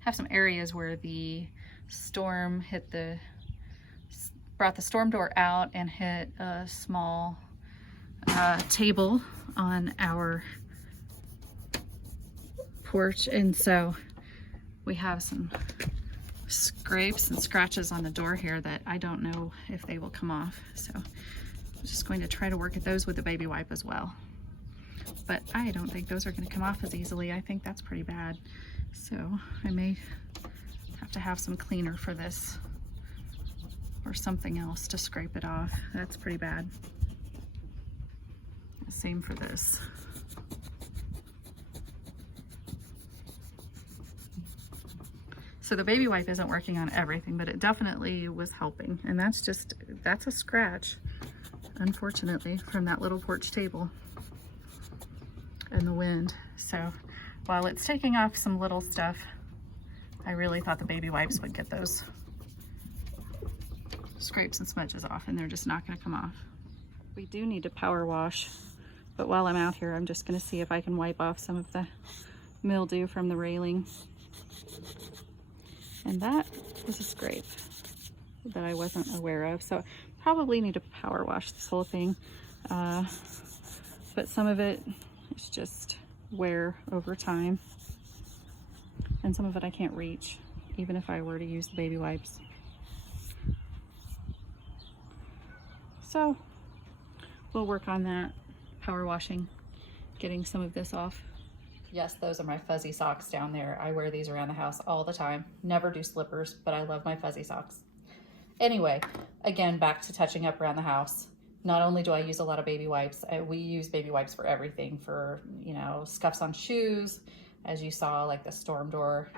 have some areas where the storm brought the storm door out and hit a small table on our porch, and so we have some scrapes and scratches on the door here that I don't know if they will come off. So I'm just going to try to work at those with the baby wipe as well. But I don't think those are going to come off as easily. I think that's pretty bad. So I may have to have some cleaner for this or something else to scrape it off. That's pretty bad. Same for this. So the baby wipe isn't working on everything, but it definitely was helping. And that's a scratch, unfortunately, from that little porch table and the wind. So while it's taking off some little stuff, I really thought the baby wipes would get those scrapes and smudges off, and they're just not going to come off. We do need to power wash, but while I'm out here, I'm just going to see if I can wipe off some of the mildew from the railing. And that is a scrape that I wasn't aware of. So probably need to power wash this whole thing. But some of it is just wear over time. And some of it I can't reach, even if I were to use the baby wipes. So we'll work on that, power washing, getting some of this off. Yes, those are my fuzzy socks down there. I wear these around the house all the time. Never do slippers, but I love my fuzzy socks. Anyway, again, back to touching up around the house. Not only do I use a lot of baby wipes, we use baby wipes for everything, for, you know, scuffs on shoes, as you saw, like the storm door,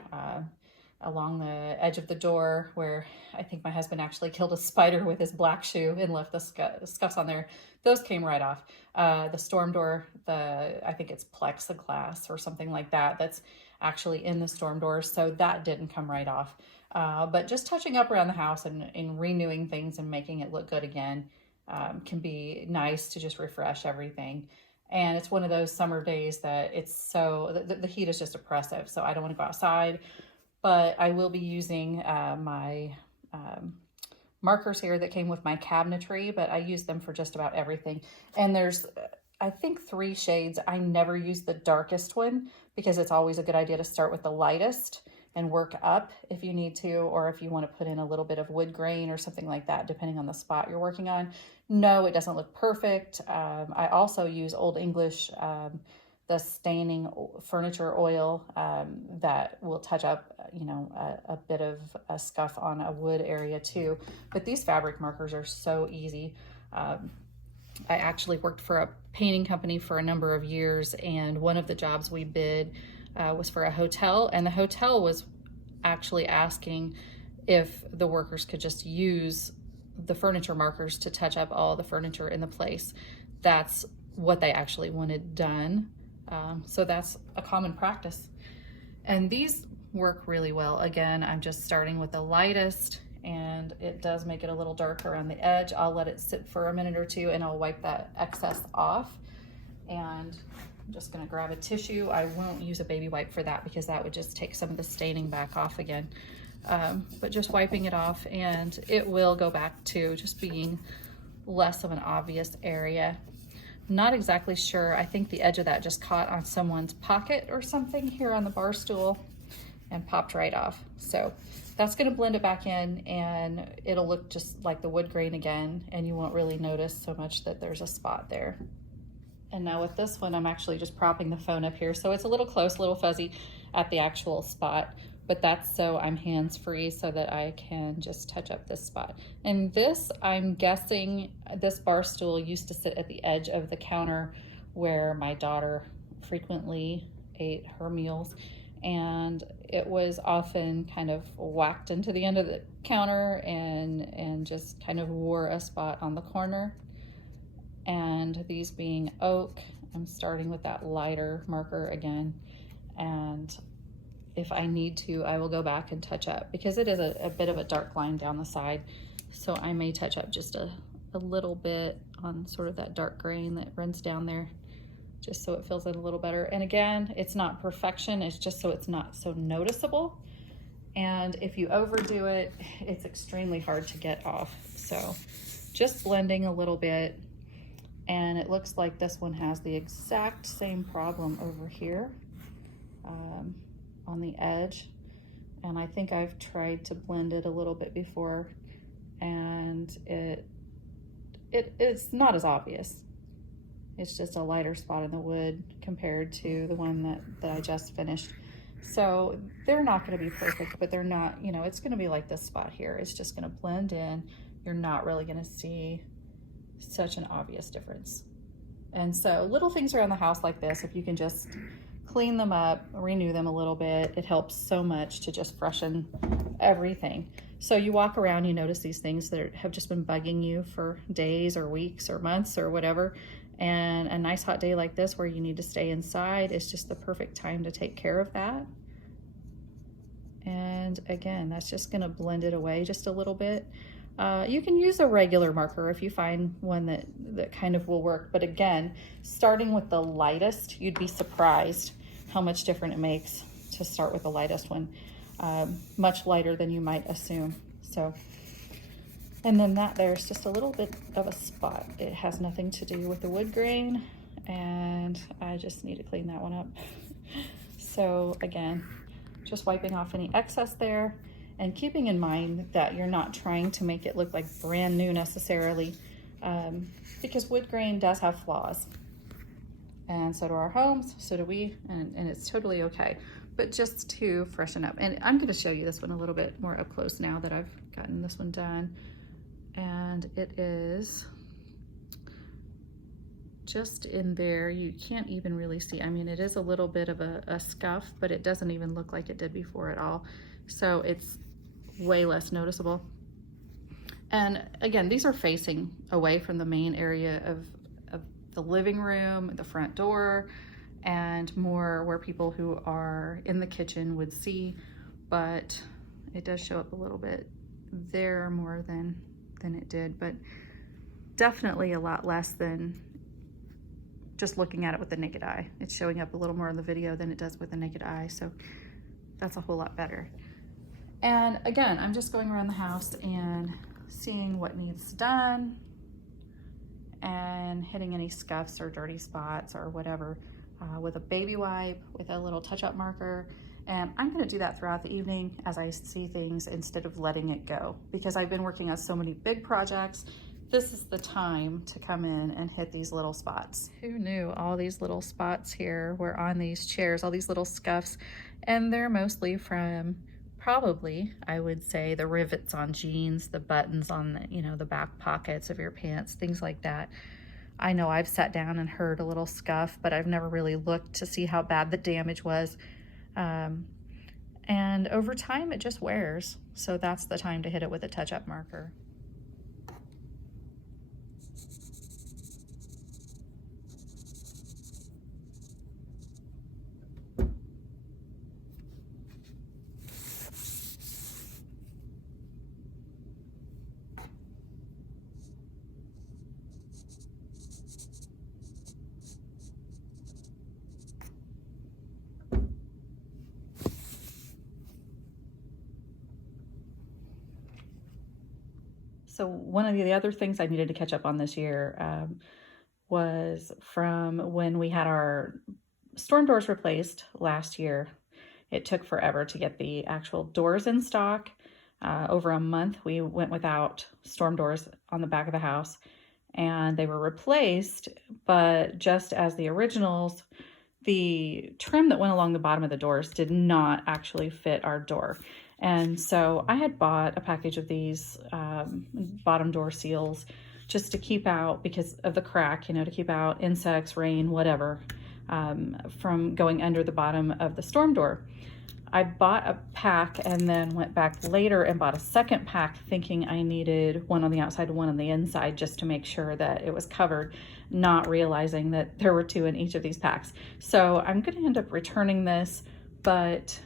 along the edge of the door where I think my husband actually killed a spider with his black shoe and left the scuffs on there. Those came right off. The storm door, I think it's plexiglass or something like that, that's actually in the storm door, so that didn't come right off. But just touching up around the house and renewing things and making it look good again can be nice to just refresh everything. And it's one of those summer days that it's so, the heat is just oppressive, so I don't want to go outside. But I will be using my markers here that came with my cabinetry, but I use them for just about everything. And there's, I think, 3 shades. I never use the darkest one because it's always a good idea to start with the lightest and work up if you need to, or if you want to put in a little bit of wood grain or something like that, depending on the spot you're working on. No, it doesn't look perfect. I also use Old English, the staining furniture oil that will touch up, you know, a bit of a scuff on a wood area too. But these fabric markers are so easy. I actually worked for a painting company for a number of years, and one of the jobs we bid was for a hotel, and the hotel was actually asking if the workers could just use the furniture markers to touch up all the furniture in the place. That's what they actually wanted done. So that's a common practice. And these work really well. Again, I'm just starting with the lightest, and it does make it a little dark around the edge. I'll let it sit for a minute or two and I'll wipe that excess off. And I'm just gonna grab a tissue. I won't use a baby wipe for that because that would just take some of the staining back off again. But just wiping it off, and it will go back to just being less of an obvious area. Not exactly sure. I think the edge of that just caught on someone's pocket or something here on the bar stool and popped right off. So that's going to blend it back in, and it'll look just like the wood grain again, and you won't really notice so much that there's a spot there. And now with this one, I'm actually just propping the phone up here, so it's a little close, a little fuzzy at the actual spot, but that's so I'm hands-free so that I can just touch up this spot. And this, I'm guessing, this bar stool used to sit at the edge of the counter where my daughter frequently ate her meals, and it was often kind of whacked into the end of the counter and just kind of wore a spot on the corner. And these being oak, I'm starting with that lighter marker again, and if I need to, I will go back and touch up because it is a bit of a dark line down the side. So I may touch up just a little bit on sort of that dark grain that runs down there, just so it fills in a little better. And again, it's not perfection, it's just so it's not so noticeable. And if you overdo it, it's extremely hard to get off. So just blending a little bit. And it looks like this one has the exact same problem over here on the edge. And I think I've tried to blend it a little bit before, and it's not as obvious. It's just a lighter spot in the wood compared to the one that I just finished. So they're not going to be perfect, but they're not, you know, it's going to be like this spot here. It's just going to blend in. You're not really going to see such an obvious difference. And so little things around the house like this, if you can just clean them up, renew them a little bit, it helps so much to just freshen everything. So you walk around, you notice these things that have just been bugging you for days or weeks or months or whatever. And a nice hot day like this where you need to stay inside is just the perfect time to take care of that. And again, that's just gonna blend it away just a little bit. You can use a regular marker if you find one that kind of will work. But again, starting with the lightest, you'd be surprised how much different it makes to start with the lightest one. Much lighter than you might assume. So, and then that there's just a little bit of a spot. It has nothing to do with the wood grain, and I just need to clean that one up. So again, just wiping off any excess there, and keeping in mind that you're not trying to make it look like brand new necessarily, because wood grain does have flaws, and so do our homes, so do we, and it's totally okay. But just to freshen up, and I'm going to show you this one a little bit more up close now that I've gotten this one done. And it is just in there. You can't even really see. I mean, it is a little bit of a scuff, but it doesn't even look like it did before at all. So it's way less noticeable. And again, these are facing away from the main area of the living room, the front door, and more where people who are in the kitchen would see, but it does show up a little bit there more than it did, but definitely a lot less than just looking at it with the naked eye. It's showing up a little more in the video than it does with the naked eye, so that's a whole lot better. And again, I'm just going around the house and seeing what needs done and hitting any scuffs or dirty spots or whatever with a baby wipe, with a little touch-up marker. And I'm going to do that throughout the evening as I see things instead of letting it go, because I've been working on so many big projects. This is the time to come in and hit these little spots. Who knew all these little spots here were on these chairs, all these little scuffs, and they're mostly from probably, I would say, the rivets on jeans, the buttons on the, you know, the back pockets of your pants, things like that. I know I've sat down and heard a little scuff, but I've never really looked to see how bad the damage was. And over time it just wears. So that's the time to hit it with a touch-up marker. So one of the other things I needed to catch up on this year was from when we had our storm doors replaced last year. It took forever to get the actual doors in stock. Over a month, we went without storm doors on the back of the house, and they were replaced, but just as the originals, the trim that went along the bottom of the doors did not actually fit our door. And so I had bought a package of these bottom door seals just to keep out, because of the crack, you know, to keep out insects, rain, whatever, from going under the bottom of the storm door. I bought a pack and then went back later and bought a second pack thinking I needed one on the outside and one on the inside just to make sure that it was covered, not realizing that there were two in each of these packs. So I'm going to end up returning this, but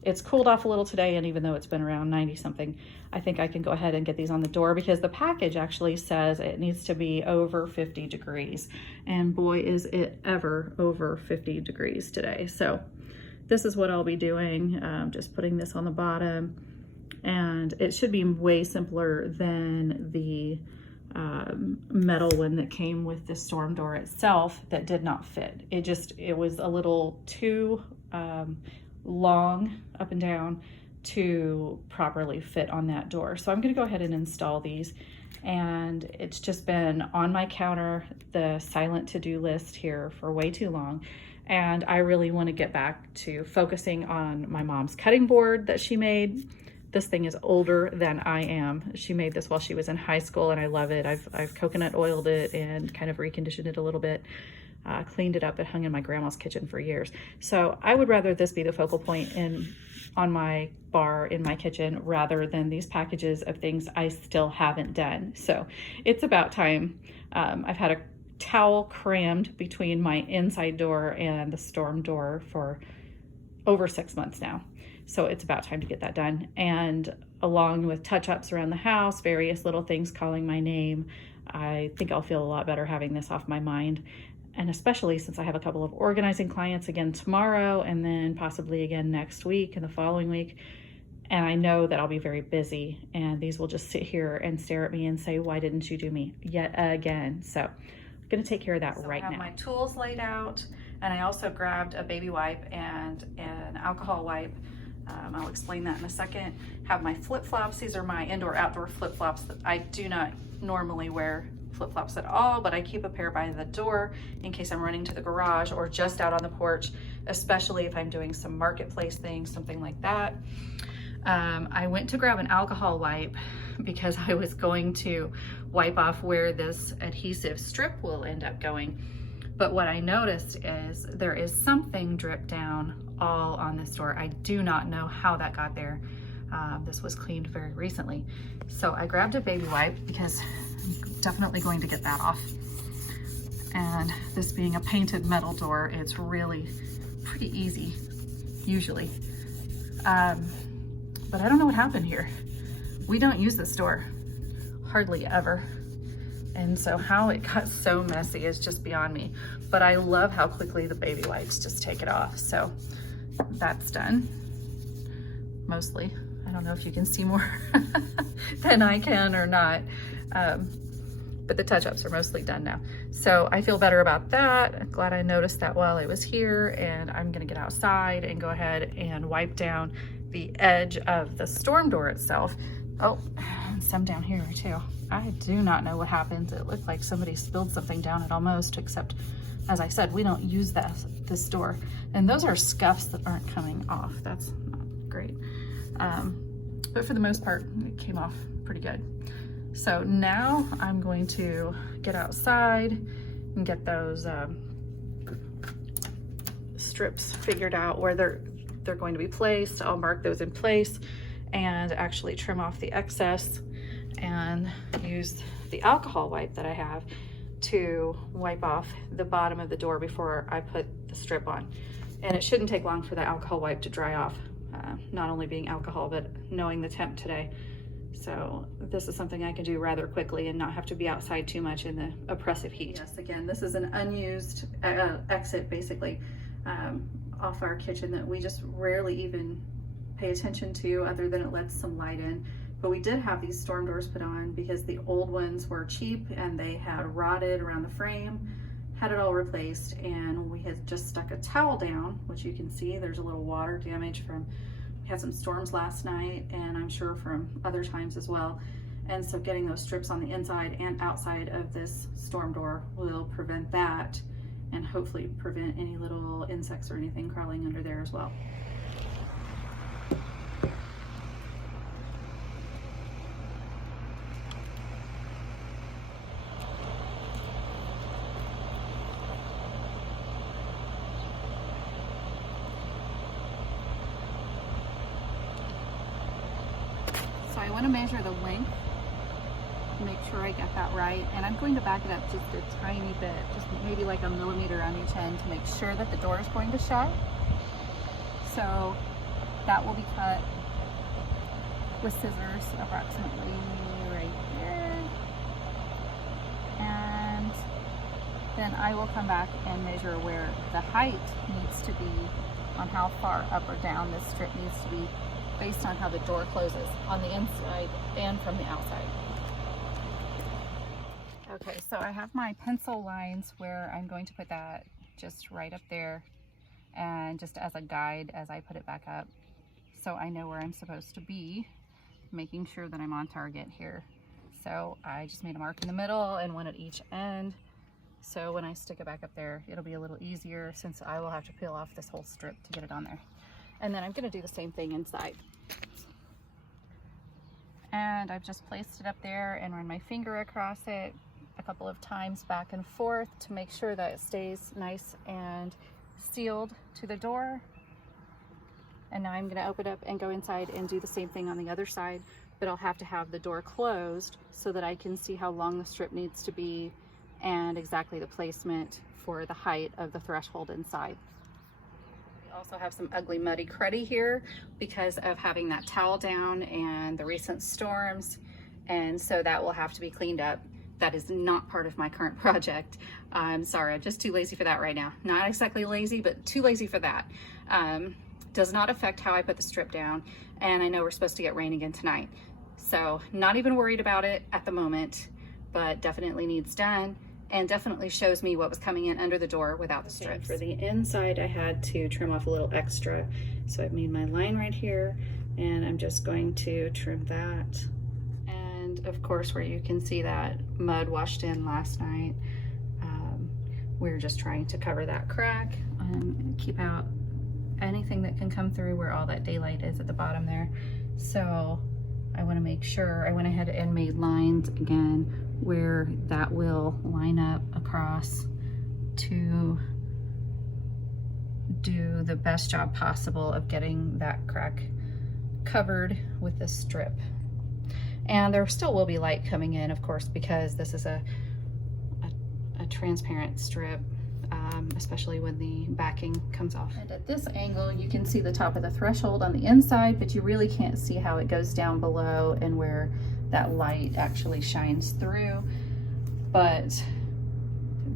it's cooled off a little today, and even though it's been around 90 something, I think I can go ahead and get these on the door, because the package actually says it needs to be over 50 degrees. And boy, is it ever over 50 degrees today. So this is what I'll be doing, just putting this on the bottom, and it should be way simpler than the metal one that came with the storm door itself that did not fit. It was a little too long up and down to properly fit on that door. So I'm going to go ahead and install these, and it's just been on my counter, the silent to-do list here, for way too long. And I really want to get back to focusing on my mom's cutting board that she made. This thing is older than I am. She made this while she was in high school, and I love it. I've coconut oiled it and kind of reconditioned it a little bit, cleaned it up. It hung in my grandma's kitchen for years. So I would rather this be the focal point on my bar in my kitchen rather than these packages of things I still haven't done. So it's about time. I've had a towel crammed between my inside door and the storm door for over 6 months now. So it's about time to get that done. And along with touch-ups around the house, various little things calling my name, I think I'll feel a lot better having this off my mind. And especially since I have a couple of organizing clients again tomorrow, and then possibly again next week and the following week. And I know that I'll be very busy, and these will just sit here and stare at me and say, why didn't you do me yet again? So I'm gonna take care of that right now. I have my tools laid out, and I also grabbed a baby wipe and an alcohol wipe. I'll explain that in a second. Have my flip-flops. These are my indoor-outdoor flip-flops that I do not normally wear flip-flops at all, but I keep a pair by the door in case I'm running to the garage or just out on the porch, especially if I'm doing some marketplace things, something like that. I went to grab an alcohol wipe because I was going to wipe off where this adhesive strip will end up going. But what I noticed is there is something dripped down all on this door. I do not know how that got there. This was cleaned very recently. So I grabbed a baby wipe because I'm definitely going to get that off. And this being a painted metal door, it's really pretty easy, usually. But I don't know what happened here. We don't use this door, hardly ever. And so how it got so messy is just beyond me. But I love how quickly the baby wipes just take it off. So that's done, mostly. I don't know if you can see more than I can or not. But the touch-ups are mostly done now. So I feel better about that. I'm glad I noticed that while I was here, and I'm gonna get outside and go ahead and wipe down the edge of the storm door itself. Oh, and some down here too. I do not know what happens. It looked like somebody spilled something down it almost, except as I said, we don't use this door. And those are scuffs that aren't coming off. That's not great. But for the most part, it came off pretty good. So now I'm going to get outside and get those strips figured out where they're going to be placed. I'll mark those in place and actually trim off the excess and use the alcohol wipe that I have to wipe off the bottom of the door before I put the strip on. And it shouldn't take long for the alcohol wipe to dry off, not only being alcohol, but knowing the temp today. So this is something I can do rather quickly and not have to be outside too much in the oppressive heat. Yes, again, this is an unused exit basically off our kitchen that we just rarely even pay attention to, other than it lets some light in. But we did have these storm doors put on because the old ones were cheap and they had rotted around the frame. Had it all replaced, and we had just stuck a towel down, which you can see there's a little water damage from, we had some storms last night, and I'm sure from other times as well. And so getting those strips on the inside and outside of this storm door will prevent that, and hopefully prevent any little insects or anything crawling under there as well. So I want to measure the length, make sure I get that right, and I'm going to back it up just a tiny bit, just maybe like a millimeter on each end to make sure that the door is going to shut. So that will be cut with scissors approximately right there. And then I will come back and measure where the height needs to be, on how far up or down this strip needs to be, based on how the door closes on the inside and from the outside. Okay, so I have my pencil lines where I'm going to put that just right up there, and just as a guide as I put it back up, so I know where I'm supposed to be, making sure that I'm on target here. So I just made a mark in the middle and one at each end. So when I stick it back up there, it'll be a little easier, since I will have to peel off this whole strip to get it on there. And then I'm gonna do the same thing inside. And I've just placed it up there and run my finger across it a couple of times back and forth to make sure that it stays nice and sealed to the door. And now I'm gonna open it up and go inside and do the same thing on the other side, but I'll have to have the door closed so that I can see how long the strip needs to be and exactly the placement for the height of the threshold inside. We also have some ugly muddy cruddy here because of having that towel down and the recent storms, and so that will have to be cleaned up. That is not part of my current project. I'm sorry, I'm just too lazy for that right now. Not exactly lazy, but too lazy for that. Does not affect how I put the strip down, and I know we're supposed to get rain again tonight. So not even worried about it at the moment, but definitely needs done, and definitely shows me what was coming in under the door without the strips. For the inside, I had to trim off a little extra. So I've made my line right here, and I'm just going to trim that. And of course, where you can see that mud washed in last night, we're just trying to cover that crack and keep out anything that can come through where all that daylight is at the bottom there. So I want to make sure I went ahead and made lines again where that will line up across to do the best job possible of getting that crack covered with this strip. And there still will be light coming in, of course, because this is a transparent strip, especially when the backing comes off. And at this angle, you can see the top of the threshold on the inside, but you really can't see how it goes down below and where that light actually shines through. But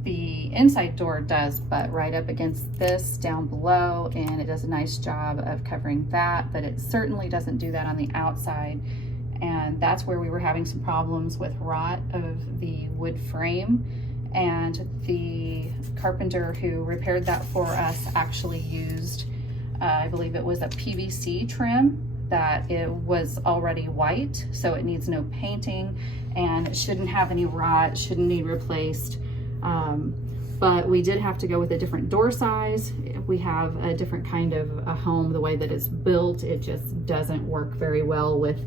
the inside door does butt right up against this down below, and it does a nice job of covering that, but it certainly doesn't do that on the outside. And that's where we were having some problems with rot of the wood frame. And the carpenter who repaired that for us actually used, I believe it was a PVC trim that it was already white, so it needs no painting and it shouldn't have any rot, shouldn't need replaced. But we did have to go with a different door size. We have a different kind of a home, the way that it's built, it just doesn't work very well with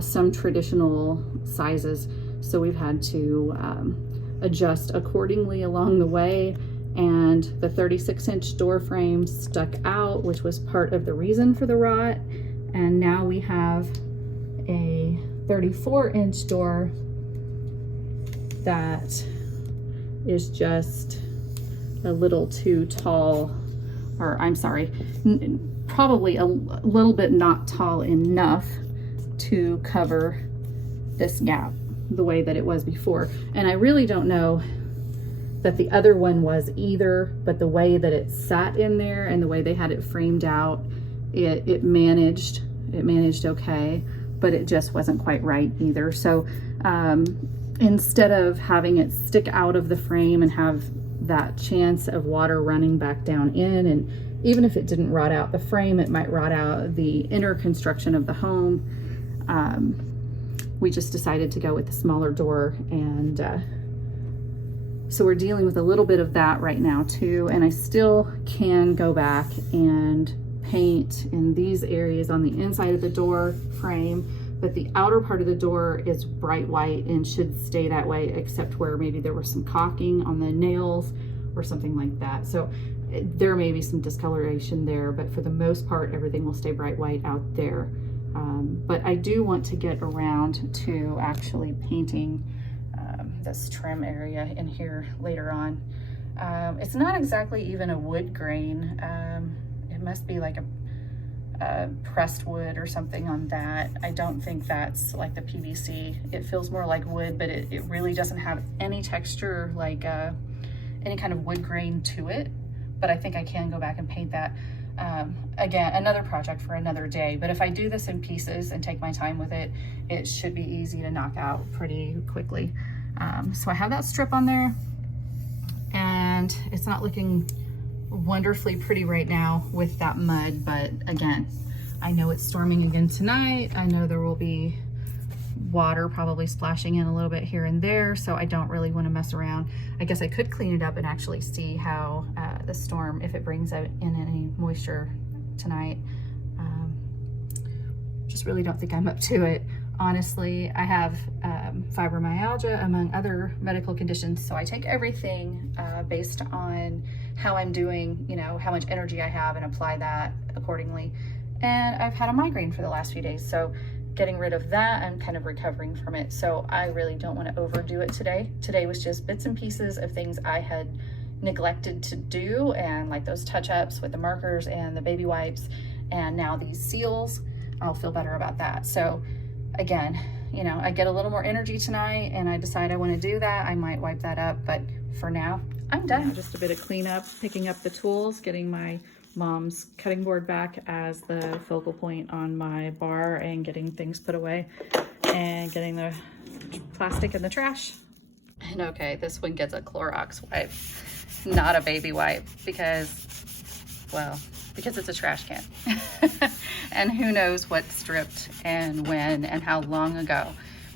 some traditional sizes. So we've had to adjust accordingly along the way, and the 36-inch door frame stuck out, which was part of the reason for the rot. And now we have a 34-inch door that is just a little too tall, or I'm sorry, probably a little bit not tall enough to cover this gap the way that it was before. And I really don't know that the other one was either, but the way that it sat in there and the way they had it framed out, it managed okay, but it just wasn't quite right either. So instead of having it stick out of the frame and have that chance of water running back down in, and even if it didn't rot out the frame, it might rot out the inner construction of the home, we just decided to go with the smaller door. And so we're dealing with a little bit of that right now too. And I still can go back and paint in these areas on the inside of the door frame, but the outer part of the door is bright white and should stay that way, except where maybe there was some caulking on the nails or something like that. So there may be some discoloration there, but for the most part, everything will stay bright white out there. But I do want to get around to actually painting this trim area in here later on. It's not exactly even a wood grain. It must be like a pressed wood or something on that. I don't think that's like the PVC. It feels more like wood, but it really doesn't have any texture like any kind of wood grain to it, but I think I can go back and paint that. Again, another project for another day, but if I do this in pieces and take my time with it, it should be easy to knock out pretty quickly. So I have that strip on there, and it's not looking wonderfully pretty right now with that mud, but again, I know it's storming again tonight. I know there will be water probably splashing in a little bit here and there, so I don't really want to mess around. I guess I could clean it up and actually see how the storm, if it brings in any moisture tonight. Just really don't think I'm up to it. Honestly, I have fibromyalgia among other medical conditions, so I take everything based on how I'm doing, you know, how much energy I have, and apply that accordingly. And I've had a migraine for the last few days, so getting rid of that, I'm kind of recovering from it. So I really don't want to overdo it today. Today was just bits and pieces of things I had neglected to do, and like those touch-ups with the markers and the baby wipes, and now these seals. I'll feel better about that. So again, you know, I get a little more energy tonight and I decide I want to do that, I might wipe that up, but for now, I'm done. Yeah, just a bit of cleanup, picking up the tools, getting my mom's cutting board back as the focal point on my bar, and getting things put away, and getting the plastic in the trash. And okay, this one gets a Clorox wipe, not a baby wipe, because, well, because it's a trash can. And who knows what stripped and when and how long ago,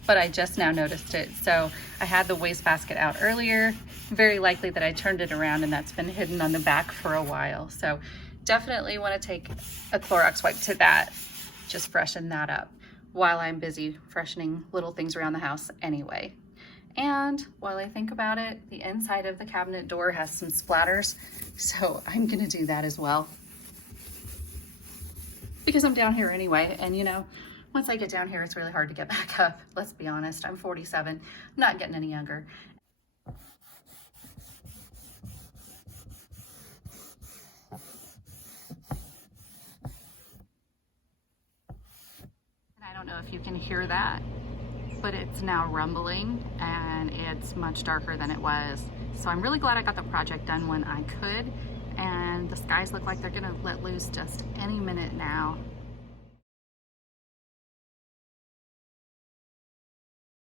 but I just now noticed it. So I had the wastebasket out earlier, very likely that I turned it around and that's been hidden on the back for a while. So definitely want to take a Clorox wipe to that, just freshen that up while I'm busy freshening little things around the house anyway. And while I think about it, the inside of the cabinet door has some splatters, so I'm gonna do that as well, because I'm down here anyway. And you know, once I get down here, it's really hard to get back up. Let's be honest, I'm 47, not getting any younger. And I don't know if you can hear that, but it's now rumbling and it's much darker than it was. So I'm really glad I got the project done when I could. And the skies look like they're gonna let loose just any minute now.